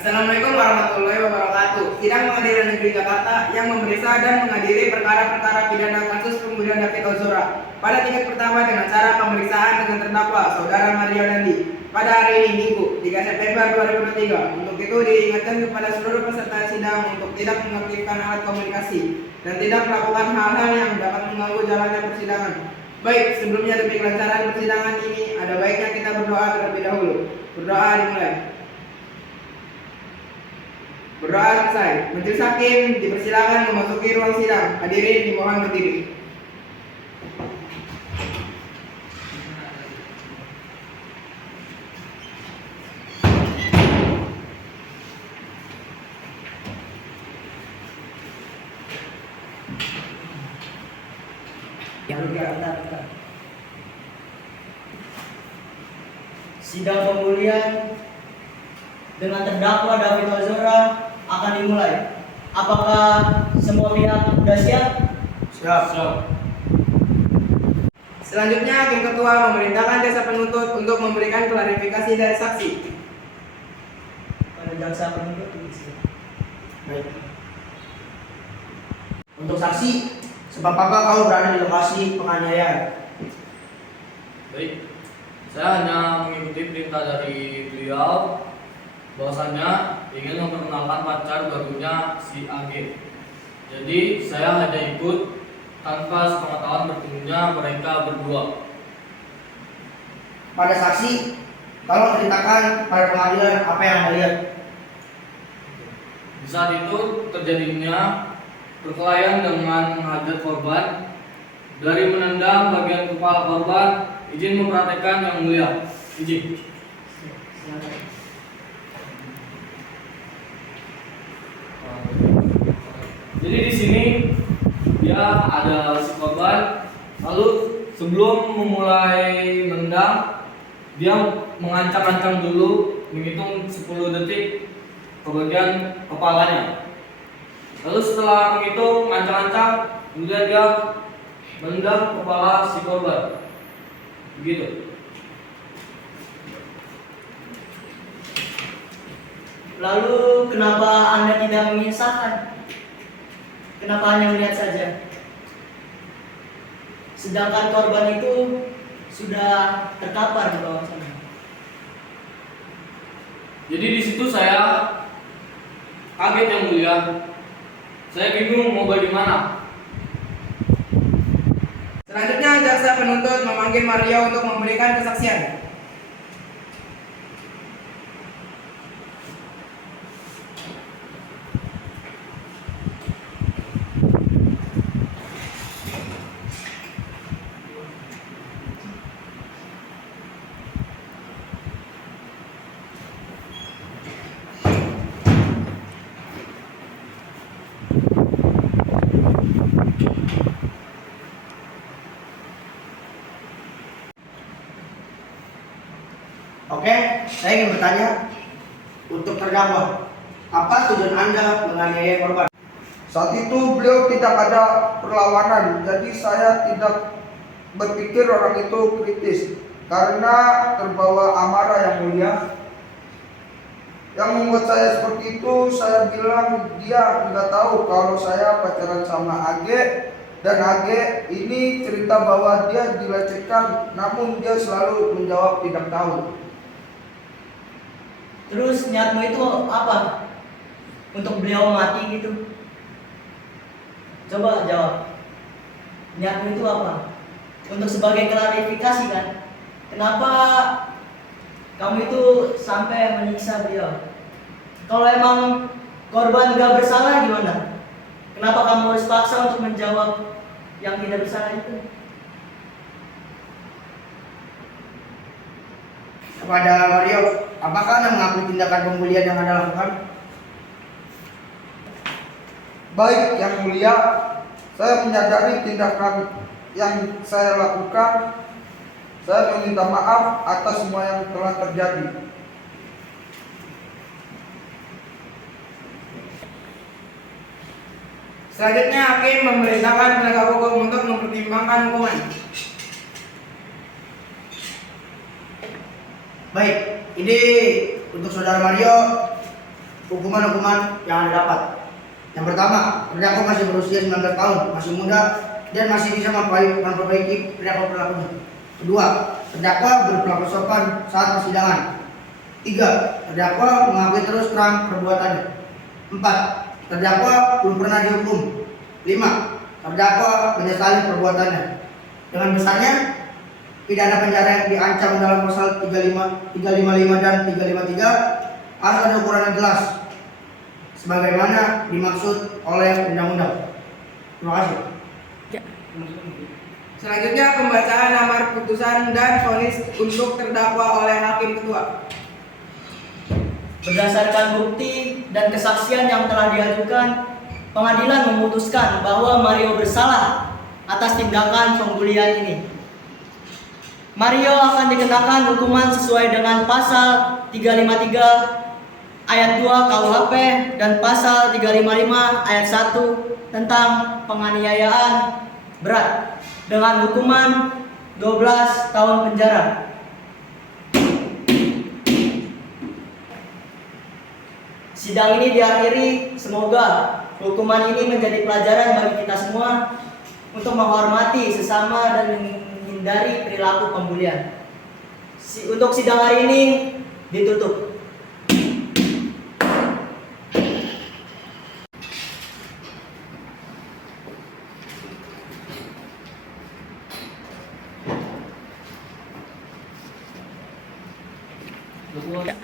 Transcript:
Assalamualaikum warahmatullahi wabarakatuh. Sidang Pengadilan Negeri Jakarta yang memeriksa dan mengadili perkara-perkara pidana kasus pembunuhan David Ozora pada tingkat pertama dengan cara pemeriksaan dengan terdakwa Saudara Mario Dandi pada hari ini Minggu 3 September 2023. Untuk itu diingatkan kepada seluruh peserta sidang untuk tidak mengaktifkan alat komunikasi dan tidak melakukan hal-hal yang dapat mengganggu jalannya persidangan. Baik, sebelumnya demi kelancaran persidangan ini ada baiknya kita berdoa terlebih dahulu. Berdoa dimulai. Berdoa selesai. Majelis hakim dipersilakan memasuki ruang sidang. Hadirin dimohon berdiri. Sidang pembulian dengan terdakwa David Ozora akan dimulai. Apakah semua pihak sudah siap? Siap. Selanjutnya hakim ketua memerintahkan jasa penuntut untuk memberikan klarifikasi dari saksi. Pada jaksa penuntut. Baik. Untuk saksi, sebab apa kau berada di lokasi penganiayaan? Baik, saya hanya mengikuti perintah dari beliau bahwasanya ingin memperkenalkan pacar barunya si AG. Jadi saya hanya ikut tanpa sepengetahuan bertemunya mereka berdua. Pada saksi, tolong ceritakan pada pengadilan apa yang Anda lihat. Di saat itu terjadinya perkelahian dengan menghadap korban. Dari menendang bagian kepala korban, izin mempraktekkan yang mulia. Izin. Jadi di sini dia ada si korban, lalu sebelum memulai menendang, dia mengancam-ancam dulu, menghitung 10 detik ke bagian kepalanya. Lalu setelah menghitung ancam-ancam, kemudian dia menendang kepala si korban. Begitu. Lalu kenapa Anda tidak mengisahkan? Kenapa hanya melihat saja? Sedangkan korban itu sudah terkapar di bawah sana. Jadi di situ saya kaget yang mulia. Saya bingung mau bagaimana. Selanjutnya jaksa penuntut memanggil Mario untuk memberikan kesaksian. Oke, saya ingin bertanya untuk terdakwa, apa tujuan Anda menganiaya korban? Saat itu beliau tidak ada perlawanan, jadi saya tidak berpikir orang itu kritis karena terbawa amarah yang mulia. Yang membuat saya seperti itu, saya bilang dia nggak tahu kalau saya pacaran sama Age, dan Age ini cerita bahwa dia dilecehkan, namun dia selalu menjawab tidak tahu. Terus niatmu itu apa? Untuk beliau mati gitu? Coba jawab. Niatmu itu apa? Untuk sebagai klarifikasi kan? Kenapa kamu itu sampai menyiksa beliau? Kalau emang korban gak bersalah gimana? Kenapa kamu harus paksa untuk menjawab yang tidak bersalah itu? Kepada Mario, apakah Anda mengakui tindakan pembulian yang Anda lakukan? Baik yang mulia, saya menyadari tindakan yang saya lakukan. Saya meminta maaf atas semua yang telah terjadi. Selanjutnya hakim memerintahkan penegak hukum untuk mempertimbangkan hukuman. Baik, ini untuk saudara Mario hukuman-hukuman yang Anda dapat. Yang pertama, terdakwa masih berusia 19 tahun, masih muda, dan masih bisa memperbaiki perilaku perilakunya. Kedua, terdakwa berperilaku sopan saat persidangan. 3. Terdakwa mengakui terus terang perbuatannya. 4. Terdakwa belum pernah dihukum. 5. Terdakwa menyesali perbuatannya. Dengan besarnya, pidana penjara yang diancam dalam pasal 355 dan 353 harus ada ukuran yang jelas, sebagaimana dimaksud oleh undang-undang. Terima kasih. Selanjutnya pembacaan amar putusan dan vonis untuk terdakwa oleh hakim ketua. Berdasarkan bukti dan kesaksian yang telah diajukan, pengadilan memutuskan bahwa Mario bersalah atas tindakan pembulian ini. Mario akan dikenakan hukuman sesuai dengan pasal 353 ayat 2 KUHP dan pasal 355 ayat 1 tentang penganiayaan berat dengan hukuman 12 tahun penjara. Sidang ini diakhiri, semoga hukuman ini menjadi pelajaran bagi kita semua untuk menghormati sesama dan menghindari perilaku pembulian. Untuk sidang hari ini ditutup. Dukungan.